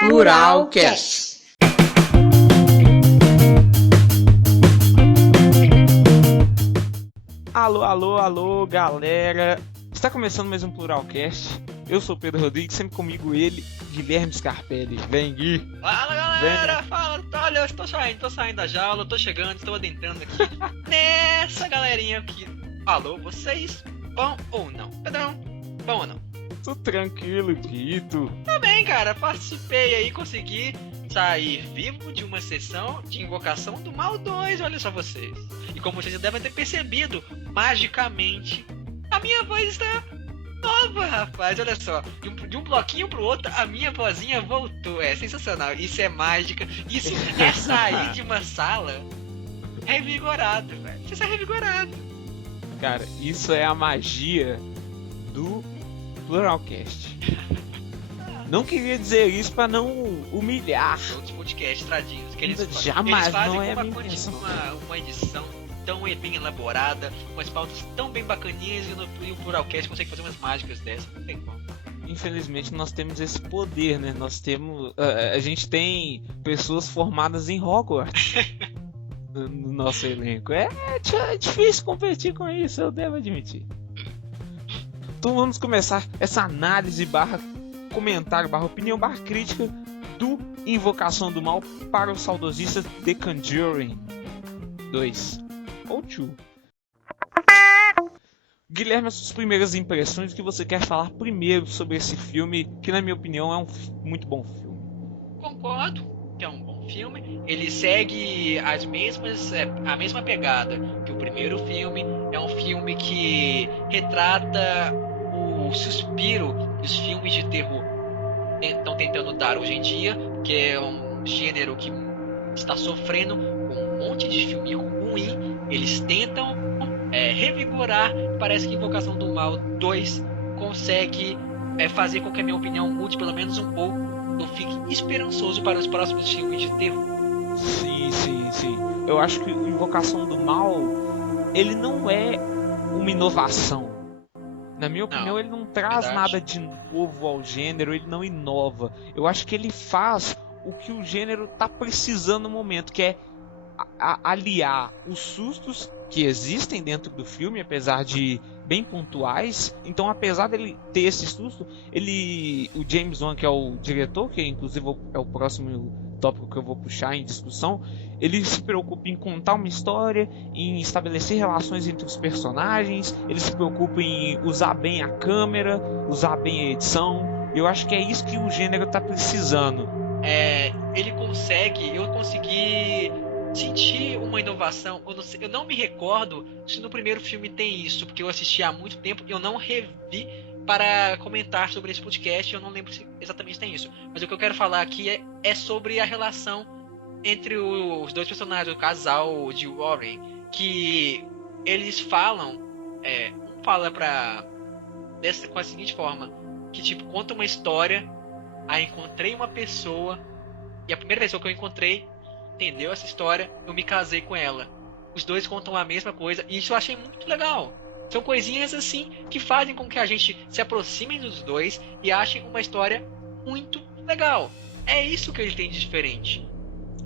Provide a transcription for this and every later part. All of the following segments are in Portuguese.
Pluralcast. Alô, galera! Está começando mais um Pluralcast. Eu sou o Pedro Rodrigues, sempre comigo ele, Guilherme Scarpelli. Vem, Gui! Fala, galera! Fala! Olha, eu estou saindo da jaula, estou chegando, estou adentrando aqui nessa galerinha aqui. Alô, vocês? Bom ou não? Pedrão, bom ou não? Tô tranquilo, Guito. Tá bem, cara, participei aí, consegui sair vivo de uma sessão de Invocação do Mal 2, olha só vocês. E como vocês já devem ter percebido, magicamente, a minha voz está nova, rapaz, olha só. De um bloquinho pro outro, a minha vozinha voltou. É sensacional, isso é mágica. Isso é sair de uma sala revigorado, velho. Você sai revigorado. Cara, isso é a magia do Pluralcast. Não queria dizer isso pra não humilhar outros podcasts tradicionais que eles jamais, fazem não é com a minha intenção. uma edição tão bem elaborada, umas pautas tão bem bacaninhas, e o Pluralcast consegue fazer umas mágicas dessas, não tem como. Infelizmente nós temos esse poder, né? Nós temos, a gente tem pessoas formadas em Hogwarts no nosso elenco. É difícil competir com isso, eu devo admitir. Então vamos começar essa análise barra comentário, barra opinião, barra crítica do Invocação do Mal para os saudosistas The Conjuring 2 ou 2. Guilherme, as suas primeiras impressões, o que você quer falar primeiro sobre esse filme, que na minha opinião é um muito bom filme. Concordo que é um bom filme, ele segue a mesma pegada que o primeiro filme, é um filme que retrata o suspiro que os filmes de terror estão tentando dar hoje em dia, que é um gênero que está sofrendo com um monte de filme ruim. Eles tentam revigorar. Parece que Invocação do Mal 2 consegue fazer com que a minha opinião mude pelo menos um pouco. Eu fique esperançoso para os próximos filmes de terror. Sim. Eu acho que Invocação do Mal, ele não é uma inovação. Na minha opinião, ele não traz nada de novo ao gênero, ele não inova. Eu acho que ele faz o que o gênero tá precisando no momento, que é aliar os sustos que existem dentro do filme, apesar de bem pontuais. Então, apesar dele ter esse susto, o James Wan, que é o diretor, que inclusive é o próximo tópico que eu vou puxar em discussão, ele se preocupa em contar uma história, em estabelecer relações entre os personagens, ele se preocupa em usar bem a câmera, usar bem a edição. Eu acho que é isso que o gênero está precisando. Eu consegui sentir uma inovação. Eu não me recordo se no primeiro filme tem isso, porque eu assisti há muito tempo e eu não revi para comentar sobre esse podcast. Eu não lembro se exatamente tem isso, mas o que eu quero falar aqui é sobre a relação entre os dois personagens, o casal de Warren, que eles falam, um fala com a seguinte forma, que tipo, conta uma história, aí encontrei uma pessoa, e a primeira pessoa que eu encontrei entendeu essa história, eu me casei com ela. Os dois contam a mesma coisa, e isso eu achei muito legal. São coisinhas assim que fazem com que a gente se aproxime dos dois e achem uma história muito legal. É isso que ele tem de diferente.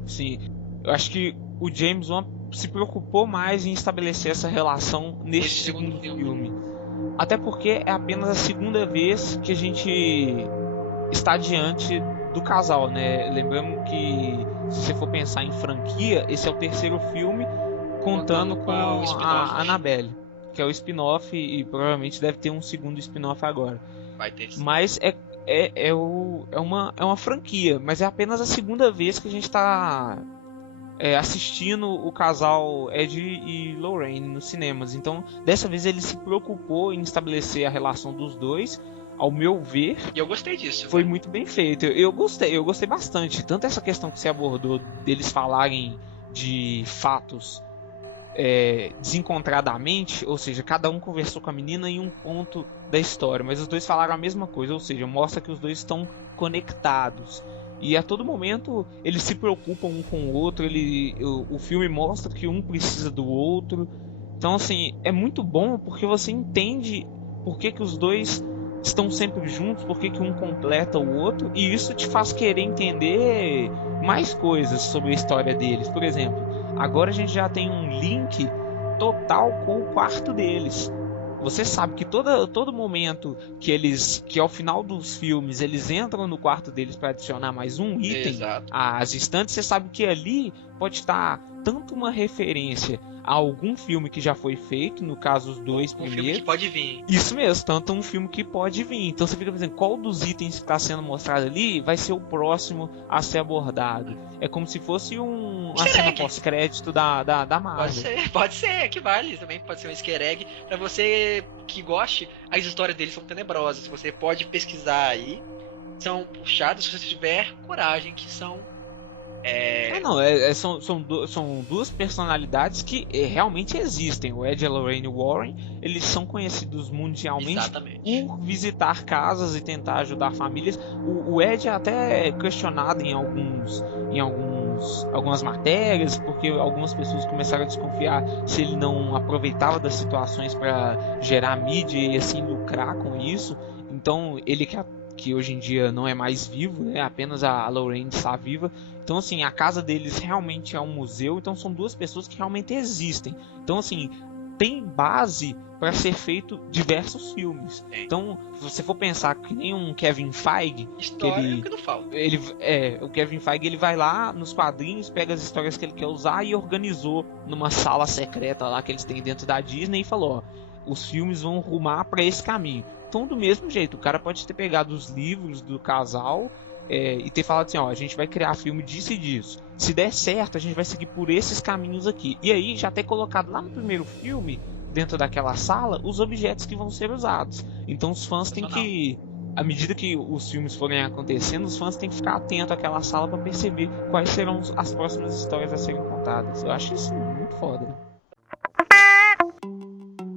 Sim, eu acho que o James Wan se preocupou mais em estabelecer essa relação neste segundo filme. Até porque é apenas a segunda vez que a gente está diante do casal, né? Lembrando que, se você for pensar em franquia, esse é o terceiro filme contando com a Annabelle, que é o spin-off, e provavelmente deve ter um segundo spin-off agora. Vai ter sim. Mas é uma franquia, mas é apenas a segunda vez que a gente está assistindo o casal Ed e Lorraine nos cinemas. Então, dessa vez ele se preocupou em estabelecer a relação dos dois. Ao meu ver, e eu gostei disso. Foi muito bem feito. Eu gostei bastante. Tanto essa questão que você abordou deles falarem de fatos desencontradamente, ou seja, cada um conversou com a menina em um ponto da história, mas os dois falaram a mesma coisa, ou seja, mostra que os dois estão conectados. E a todo momento eles se preocupam um com o outro, o filme mostra que um precisa do outro. Então, assim, é muito bom porque você entende por que os dois estão sempre juntos, por que um completa o outro, e isso te faz querer entender mais coisas sobre a história deles. Por exemplo, agora a gente já tem um link total com o quarto deles. Você sabe que todo momento que ao final dos filmes eles entram no quarto deles para adicionar mais um item às estantes, você sabe que ali pode estar tanto uma referência a algum filme que já foi feito, no caso os dois primeiros. Um filme que pode vir. Isso mesmo, tanto um filme que pode vir. Então você fica pensando, qual dos itens que está sendo mostrado ali vai ser o próximo a ser abordado? É como se fosse uma cena pós-crédito da Marvel. Pode ser, que vale. Também pode ser um easter egg. Pra você que goste, as histórias deles são tenebrosas. Você pode pesquisar aí. São puxadas se você tiver coragem, que são... São duas personalidades que realmente existem. O Ed e a Lorraine Warren, eles são conhecidos mundialmente por visitar casas e tentar ajudar famílias. O Ed é até questionado em algumas matérias, porque algumas pessoas começaram a desconfiar se ele não aproveitava das situações para gerar mídia e assim lucrar com isso. Então ele que hoje em dia não é mais vivo, né? Apenas a Lorraine está viva. Então, assim, a casa deles realmente é um museu. Então, são duas pessoas que realmente existem. Então, assim, tem base para ser feito diversos filmes. Então, se você for pensar que nem um Kevin Feige, que não falta. O Kevin Feige, ele vai lá nos quadrinhos, pega as histórias que ele quer usar e organizou numa sala secreta lá que eles têm dentro da Disney e falou, os filmes vão rumar para esse caminho. Então, do mesmo jeito, o cara pode ter pegado os livros do casal e ter falado assim, a gente vai criar filme disso e disso. Se der certo, a gente vai seguir por esses caminhos aqui. E aí, já ter colocado lá no primeiro filme, dentro daquela sala, os objetos que vão ser usados. Então, os fãs têm que... À medida que os filmes forem acontecendo, os fãs têm que ficar atentos àquela sala para perceber quais serão as próximas histórias a serem contadas. Eu acho isso muito foda.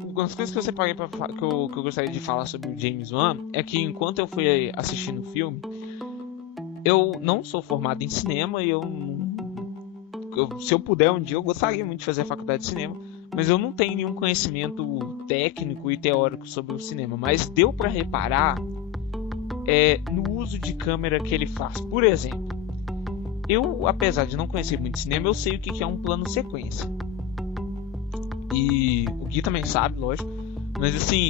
Uma das coisas que eu separei que eu gostaria de falar sobre o James Wan é que enquanto eu fui assistindo o filme, eu não sou formado em cinema e se eu puder um dia eu gostaria muito de fazer a faculdade de cinema, mas eu não tenho nenhum conhecimento técnico e teórico sobre o cinema, mas deu para reparar no uso de câmera que ele faz. Por exemplo, eu, apesar de não conhecer muito cinema, eu sei o que é um plano sequência. E o Gui também sabe, lógico. Mas assim,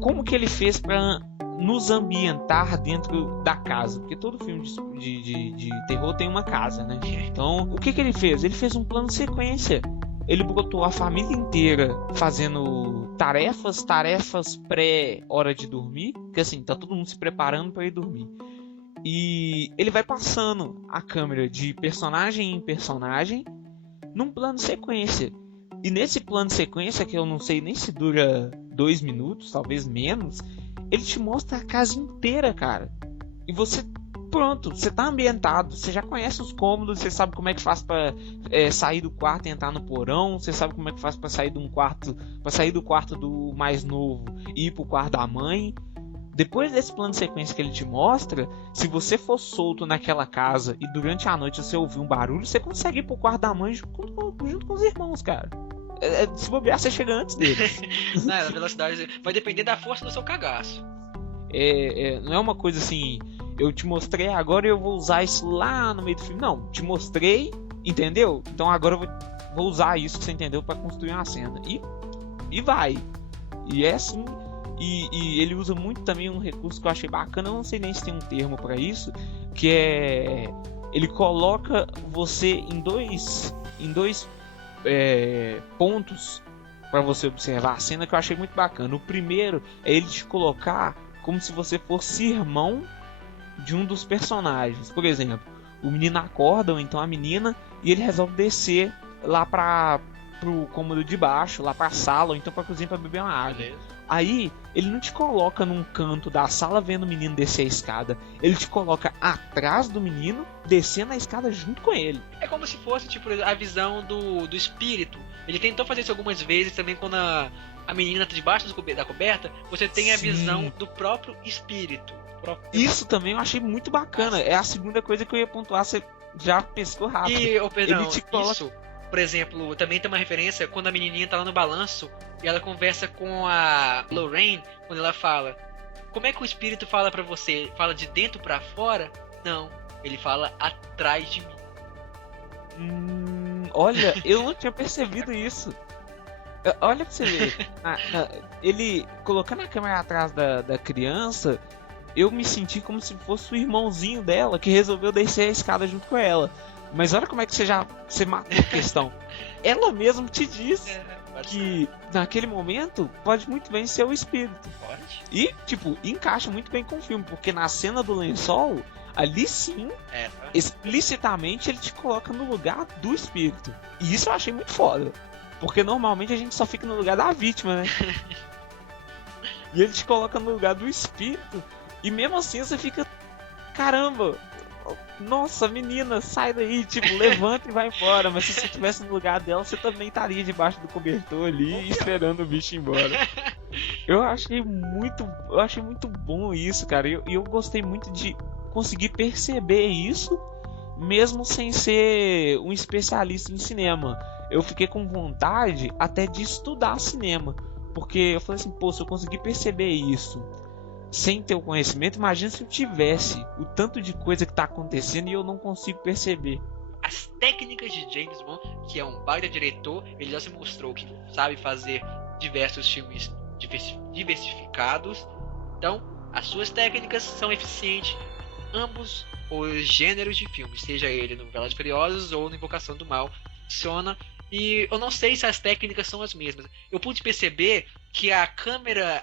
como que ele fez para nos ambientar dentro da casa? Porque todo filme de terror tem uma casa, né? Então, o que ele fez? Ele fez um plano sequência. Ele botou a família inteira fazendo tarefas pré-hora de dormir. Porque assim, tá todo mundo se preparando para ir dormir. E ele vai passando a câmera de personagem em personagem num plano sequência. E nesse plano de sequência, que eu não sei nem se dura 2 minutos, talvez menos, ele te mostra a casa inteira, cara. E você, pronto, você tá ambientado, você já conhece os cômodos, você sabe como é que faz pra sair do quarto e entrar no porão, você sabe como é que faz pra sair do quarto do mais novo e ir pro quarto da mãe. Depois desse plano de sequência que ele te mostra, se você for solto naquela casa e durante a noite você ouvir um barulho, você consegue ir pro quarto da mãe junto com os irmãos, cara. Se bobear, você chega antes deles. Não, a velocidade vai depender da força do seu cagaço. Não é uma coisa assim, eu te mostrei agora e eu vou usar isso lá no meio do filme. Não, te mostrei, entendeu? Então agora eu vou usar isso que você entendeu pra construir uma cena. E vai. E é assim. E ele usa muito também um recurso que eu achei bacana, eu não sei nem se tem um termo pra isso, que é... Ele coloca você em dois pontos para você observar a cena, que eu achei muito bacana. O primeiro é ele te colocar como se você fosse irmão de um dos personagens. Por exemplo, o menino acorda, ou então a menina, e ele resolve descer lá pro cômodo de baixo, lá pra sala, ou então pra cozinha pra beber uma água. Beleza. Aí, ele não te coloca num canto da sala vendo o menino descer a escada. Ele te coloca atrás do menino, descendo a escada junto com ele. É como se fosse, tipo, a visão do espírito. Ele tentou fazer isso algumas vezes também quando a menina tá debaixo da coberta. Você tem a visão do próprio espírito. Isso também eu achei muito bacana. É a segunda coisa que eu ia pontuar. Você já pescou rápido. Perdão, ele te coloca... isso Por exemplo, também tem uma referência quando a menininha tá lá no balanço e ela conversa com a Lorraine, quando ela fala: como é que o espírito fala pra você? Fala de dentro pra fora? Não, ele fala atrás de mim. Olha, eu não tinha percebido isso. Olha pra você ver. Ele colocando a câmera atrás da criança, eu me senti como se fosse o irmãozinho dela que resolveu descer a escada junto com ela. Mas olha como é que você matou a questão. Ela mesmo te diz que naquele momento pode muito bem ser o espírito. Pode. E, tipo, encaixa muito bem com o filme, porque na cena do lençol, ali sim, explicitamente ele te coloca no lugar do espírito. E isso eu achei muito foda. Porque normalmente a gente só fica no lugar da vítima, né? E ele te coloca no lugar do espírito. E mesmo assim você fica... Caramba! Nossa, menina, sai daí, tipo, levanta e vai embora. Mas se você estivesse no lugar dela, você também estaria debaixo do cobertor ali, esperando o bicho ir embora. Eu achei muito bom isso, cara. E eu gostei muito de conseguir perceber isso, mesmo sem ser um especialista em cinema. Eu fiquei com vontade até de estudar cinema, porque eu falei assim, pô, se eu conseguir perceber isso sem ter o conhecimento, imagina se eu tivesse o tanto de coisa que tá acontecendo e eu não consigo perceber. As técnicas de James Wan, que é um baita diretor, ele já se mostrou que sabe fazer diversos filmes diversificados. Então, as suas técnicas são eficientes em ambos os gêneros de filmes, seja ele no Velozes e Furiosos ou no Invocação do Mal. Funciona. E eu não sei se as técnicas são as mesmas. Eu pude perceber que a câmera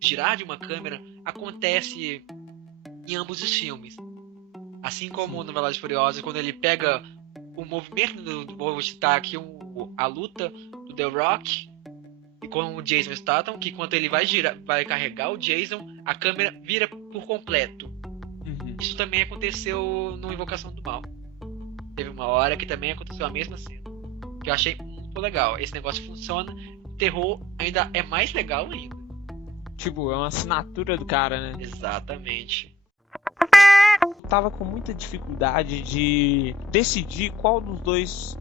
girar de uma câmera acontece em ambos os filmes. Assim como no Velozes e Furiosos, quando ele pega o movimento vou citar aqui a luta do The Rock e com o Jason Statham, que quando ele vai carregar o Jason, a câmera vira por completo. Isso também aconteceu no Invocação do Mal. Teve uma hora que também aconteceu a mesma cena, que eu achei muito legal. Esse negócio funciona. Terror ainda é mais legal ainda. Tipo, é uma assinatura do cara, né? Exatamente. Eu tava com muita dificuldade de decidir qual dos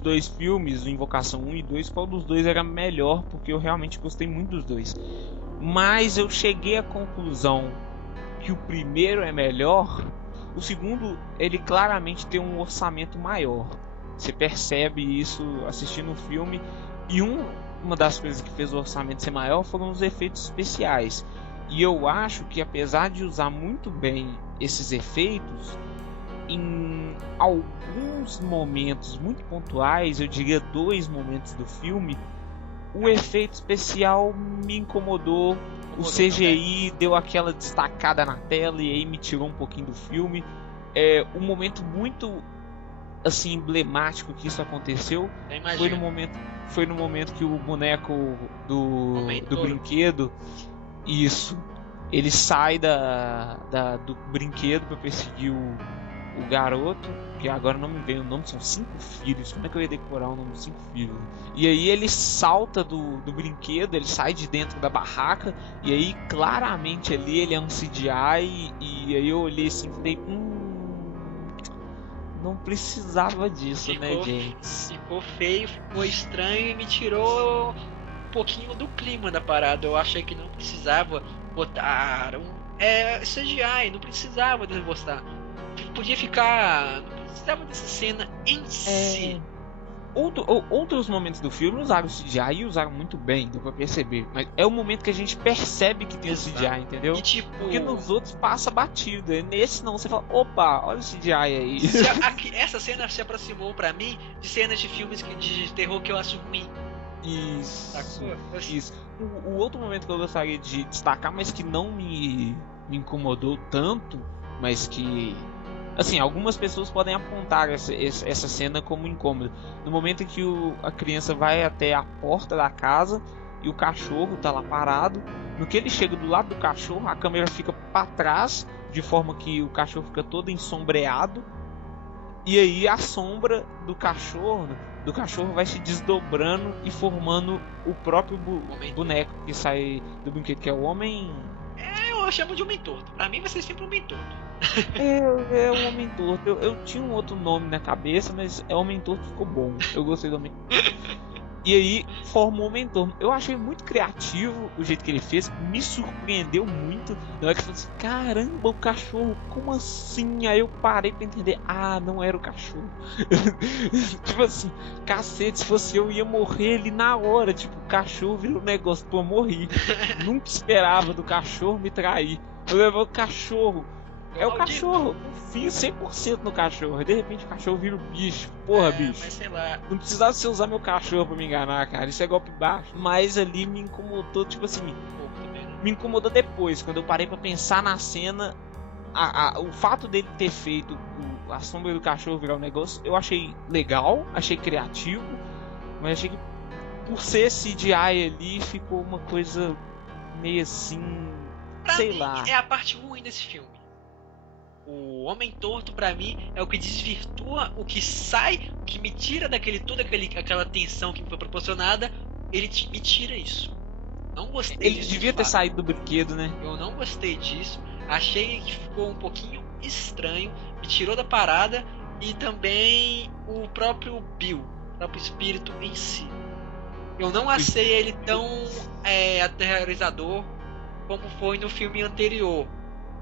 dois filmes, Invocação 1 e 2, qual dos dois era melhor, porque eu realmente gostei muito dos dois. Mas eu cheguei à conclusão que o primeiro é melhor. O segundo, ele claramente tem um orçamento maior. Você percebe isso assistindo o filme. E uma das coisas que fez o orçamento ser maior foram os efeitos especiais. E eu acho que, apesar de usar muito bem esses efeitos, em alguns momentos muito pontuais, eu diria 2 momentos do filme, o efeito especial me incomodou. O CGI deu aquela destacada na tela e aí me tirou um pouquinho do filme. Um momento muito assim emblemático que isso aconteceu foi no momento que o boneco do brinquedo, isso, ele sai do brinquedo para perseguir o garoto, que agora não me vem o nome, são 5 filhos, como é que eu ia decorar o nome dos 5 filhos? E aí ele salta do brinquedo, ele sai de dentro da barraca, e aí claramente ali ele é um CGI, e aí eu olhei assim e falei, não precisava disso, né, James? Ficou feio, ficou estranho e me tirou um pouquinho do clima da parada. Eu achei que não precisava botar CGI, não precisava botar. Podia ficar, não precisava dessa cena em si. Outros momentos do filme usaram o CGI e usaram muito bem, deu pra perceber. Mas é o momento que a gente percebe que tem o CGI, entendeu? E, tipo... Porque nos outros passa batido. Nesse não, você fala, opa, olha o CGI aí. Essa cena se aproximou pra mim de cenas de filmes de terror que eu acho ruim. Isso. O outro momento que eu gostaria de destacar, mas que não me incomodou tanto, mas que... assim, algumas pessoas podem apontar essa cena como incômoda. No momento em que a criança vai até a porta da casa e o cachorro tá lá parado, no que ele chega do lado do cachorro, a câmera fica para trás, de forma que o cachorro fica todo ensombreado, e aí a sombra do cachorro vai se desdobrando e formando o próprio boneco que sai do brinquedo, que é o homem... eu chamo de Homem Torto. Pra mim vai ser sempre Homem Torto. É o Homem Torto. Eu tinha um outro nome na cabeça, mas Homem Torto ficou bom. Eu gostei do Homem Torto. E aí formou o mentor. Eu achei muito criativo o jeito que ele fez. Me surpreendeu muito. Na hora que eu falei assim, caramba, o cachorro, como assim? Aí eu parei pra entender. Ah, não era o cachorro. Tipo assim, cacete, se fosse eu ia morrer ali na hora. Tipo, o cachorro virou um negócio, pô, eu morri. Nunca esperava do cachorro me trair. Eu levei o cachorro. É o cachorro, confio 100% no cachorro. De repente o cachorro vira o bicho. Porra, bicho. Mas sei lá. Não precisava você usar meu cachorro pra me enganar, cara. Isso é golpe baixo. Mas ali me incomodou, tipo assim. Me incomodou depois, quando eu parei pra pensar na cena. O fato dele ter feito a sombra do cachorro virar um negócio, eu achei legal, achei criativo. Mas achei que por ser CGI ali ficou uma coisa meio assim. Pra sei mim, lá. é a parte ruim desse filme. O Homem Torto, pra mim, é o que desvirtua, o que sai, o que me tira aquela tensão que me foi proporcionada. Ele me tira isso. Não gostei Ele disso. devia ter saído do brinquedo, né? Eu não gostei disso. Achei que ficou um pouquinho estranho. Me tirou da parada. E também o próprio Bill, o próprio espírito em si. Eu não achei ele tão aterrorizador como foi no filme anterior.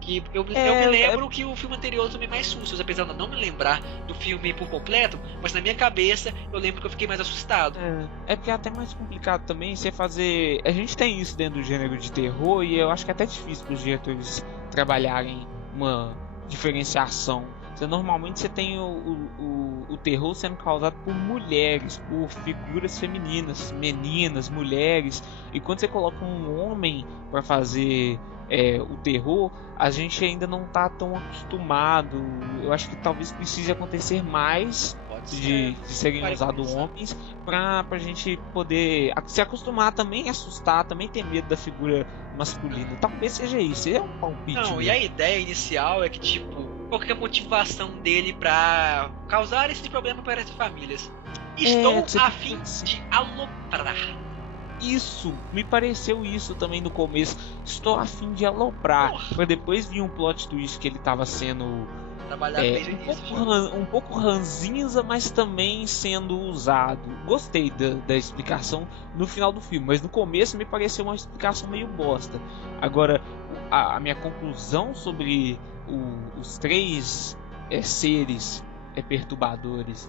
Que eu me lembro que o filme anterior eu tomei mais sustos, apesar de eu não me lembrar do filme por completo, mas na minha cabeça eu lembro que eu fiquei mais assustado. É porque é até mais complicado também você fazer. A gente tem isso dentro do gênero de terror e eu acho que é até difícil para os diretores trabalharem uma diferenciação. Normalmente você tem o terror sendo causado por mulheres, por figuras femininas, meninas, mulheres, e quando você coloca um homem para fazer o terror, a gente ainda não tá tão acostumado. Eu acho que talvez precise acontecer mais de serem usados homens pra gente poder se acostumar também, assustar, também ter medo da figura masculina. Talvez seja isso, é um palpite. Não, mesmo. E a ideia inicial é que, tipo, qual que é a motivação dele pra causar esse problema para essas famílias? Estou a fim de aloprar. Isso, me pareceu isso também no começo. Estou a fim de aloprar. Pra depois vir um plot twist que ele tava sendo um pouco ranzinza, mas também sendo usado. Gostei da explicação no final do filme, mas no começo me pareceu uma explicação meio bosta. Agora, a minha conclusão sobre os três seres perturbadores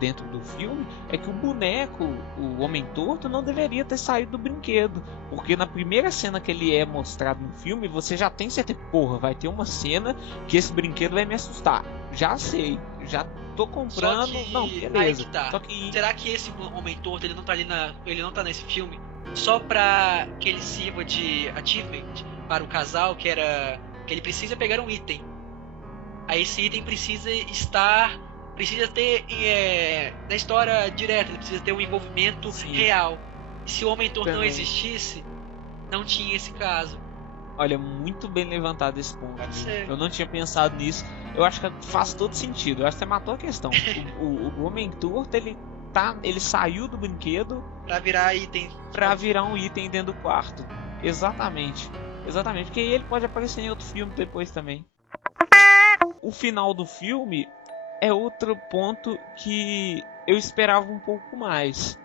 dentro do filme é que o boneco, o Homem Torto, não deveria ter saído do brinquedo, porque na primeira cena que ele é mostrado no filme você já tem certeza, porra, vai ter uma cena que esse brinquedo vai me assustar, já sei, já tô comprando. Não, beleza. Só que será que esse Homem Torto ele não tá ele não tá nesse filme só pra que ele sirva de achievement para o casal, que ele precisa pegar um item, aí esse item precisa ter na história direta, ele precisa ter um envolvimento real. E se o Homem Torto não existisse, não tinha esse caso. Olha, muito bem levantado esse ponto. Eu não tinha pensado nisso. Eu acho que faz todo sentido. Eu acho que você matou a questão. o Homem Torto, ele saiu do brinquedo pra virar item. Pra virar um item dentro do quarto. Exatamente. Porque ele pode aparecer em outro filme depois também. O final do filme é outro ponto que eu esperava um pouco mais.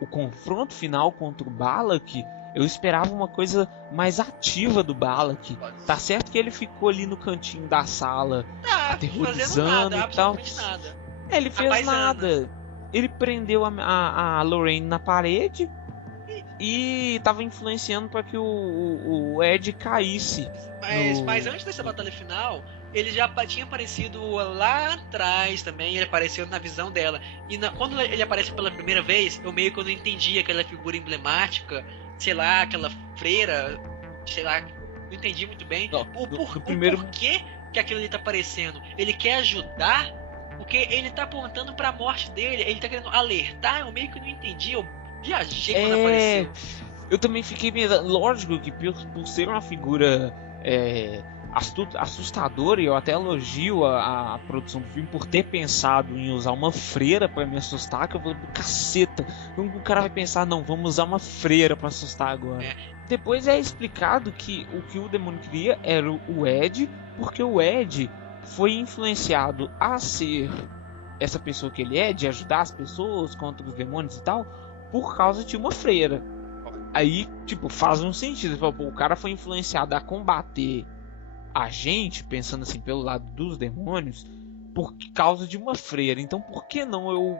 O confronto final contra o Balak, eu esperava uma coisa mais ativa do Balak. Tá certo que ele ficou ali no cantinho da sala, aterrorizando e tal. Nada. Ele fez nada. Ele prendeu a Lorraine na parede e tava influenciando para que o Ed caísse. Mas antes dessa batalha final, ele já tinha aparecido lá atrás também, ele apareceu na visão dela. E quando ele aparece pela primeira vez, eu meio que não entendi aquela figura emblemática, sei lá, aquela freira, sei lá, não entendi muito bem. Porquê que aquilo ali tá aparecendo. Ele quer ajudar, porque ele tá apontando pra morte dele, ele tá querendo alertar, eu meio que não entendi, eu viajei quando apareceu. Eu também fiquei meio... Lógico que por ser uma figura assustador, e eu até elogio a produção do filme por ter pensado em usar uma freira pra me assustar, que eu vou, caceta, como o cara vai pensar, não, vamos usar uma freira pra assustar agora. Depois é explicado que o demônio queria era o Ed, porque o Ed foi influenciado a ser essa pessoa que ele é, de ajudar as pessoas contra os demônios e tal, por causa de uma freira. Aí, tipo, faz um sentido. O cara foi influenciado a combater a gente, pensando assim, pelo lado dos demônios, por causa de uma freira. Então, por que não eu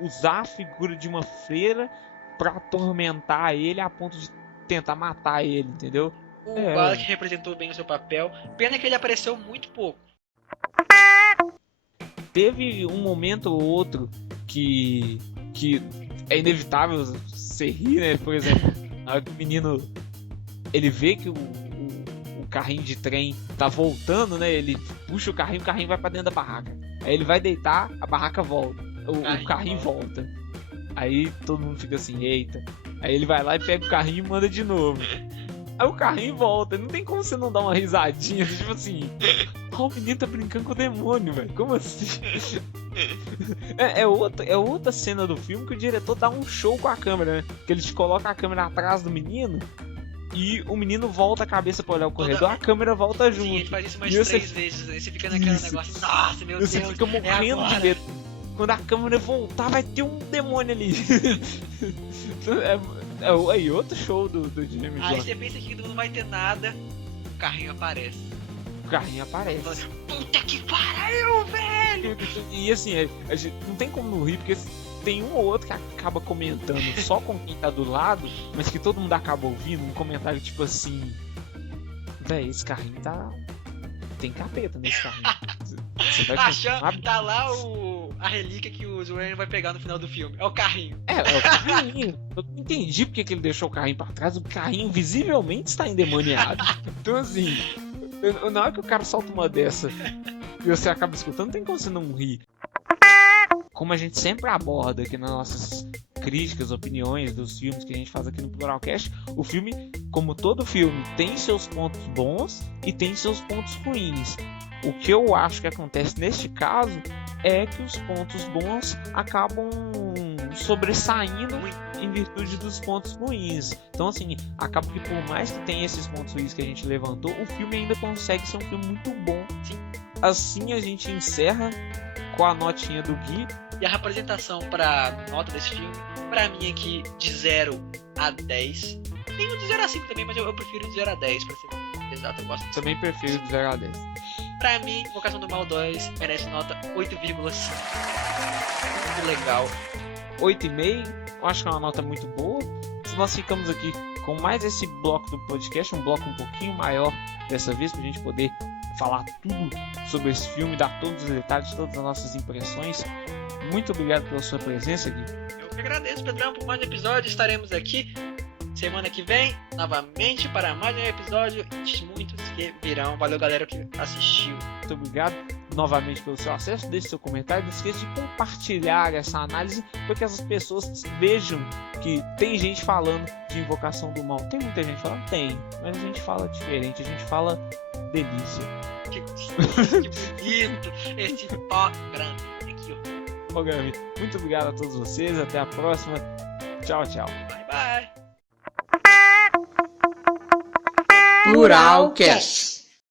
usar a figura de uma freira pra atormentar ele a ponto de tentar matar ele, entendeu? O Balak representou bem o seu papel. Pena que ele apareceu muito pouco. Teve um momento ou outro que é inevitável você rir, né? Por exemplo, na hora que o menino ele vê que o carrinho de trem tá voltando, né? Ele puxa o carrinho vai pra dentro da barraca. Aí ele vai deitar, a barraca volta. O carrinho volta. Aí todo mundo fica assim, eita. Aí ele vai lá e pega o carrinho e manda de novo. Aí o carrinho volta. Não tem como você não dar uma risadinha, tipo assim. O menino tá brincando com o demônio, velho. Como assim? É outra cena do filme que o diretor dá um show com a câmera, né? Que ele te coloca a câmera atrás do menino e o menino volta a cabeça pra olhar o corredor, a câmera volta junto. Sim, ele faz isso mais 3 vezes. Aí você fica naquele negócio, nossa, meu Deus. Você fica morrendo de medo. Quando a câmera voltar, vai ter um demônio ali. Aí, outro show do James Wan. Aí você pensa que não vai ter nada, o carrinho aparece. O carrinho aparece. Puta que pariu, velho! E assim, a gente não tem como não rir, porque tem um ou outro que acaba comentando só com quem tá do lado, mas que todo mundo acaba ouvindo um comentário tipo assim: véi, esse carrinho tá. Tem capeta nesse carrinho. Você vai achando, tá lá a relíquia que o Zoran vai pegar no final do filme. É o carrinho. É o carrinho. Eu não entendi porque que ele deixou o carrinho pra trás. O carrinho visivelmente está endemoniado. Então assim, na hora que o cara solta uma dessa e você acaba escutando, não tem como você não rir. Como a gente sempre aborda aqui nas nossas críticas, opiniões dos filmes que a gente faz aqui no Pluralcast, o filme, como todo filme, tem seus pontos bons e tem seus pontos ruins. O que eu acho que acontece neste caso é que os pontos bons acabam sobressaindo em virtude dos pontos ruins. Então assim, acaba que por mais que tenha esses pontos ruins que a gente levantou, o filme ainda consegue ser um filme muito bom. Assim a gente encerra com a notinha do Gui. E a representação para nota desse filme, pra mim aqui, de 0 a 10. Tem um de 0 a 5 também, mas eu prefiro de 0 a 10, pra ser exato, eu gosto disso. Também prefiro de 0 a 10. Pra mim, Invocação do Mal 2 merece nota 8,5. Muito legal. 8,5, eu acho que é uma nota muito boa. Nós ficamos aqui com mais esse bloco do podcast, um bloco um pouquinho maior dessa vez, pra gente poder falar tudo sobre esse filme, dar todos os detalhes, todas as nossas impressões. Muito obrigado pela sua presença, Gui. Eu que agradeço, Pedrão, por mais um episódio. Estaremos aqui semana que vem, novamente, para mais um episódio. E muitos que virão. Valeu, galera, que assistiu. Muito obrigado novamente pelo seu acesso. Deixe seu comentário. Não esqueça de compartilhar essa análise, para que essas pessoas vejam que tem gente falando de Invocação do Mal. Tem muita gente falando? Tem. Mas a gente fala diferente. A gente fala delícia. Que bonito esse pó grande aqui, ó. Muito obrigado a todos vocês. Até a próxima. Tchau, tchau. Bye, bye. Pluralcast.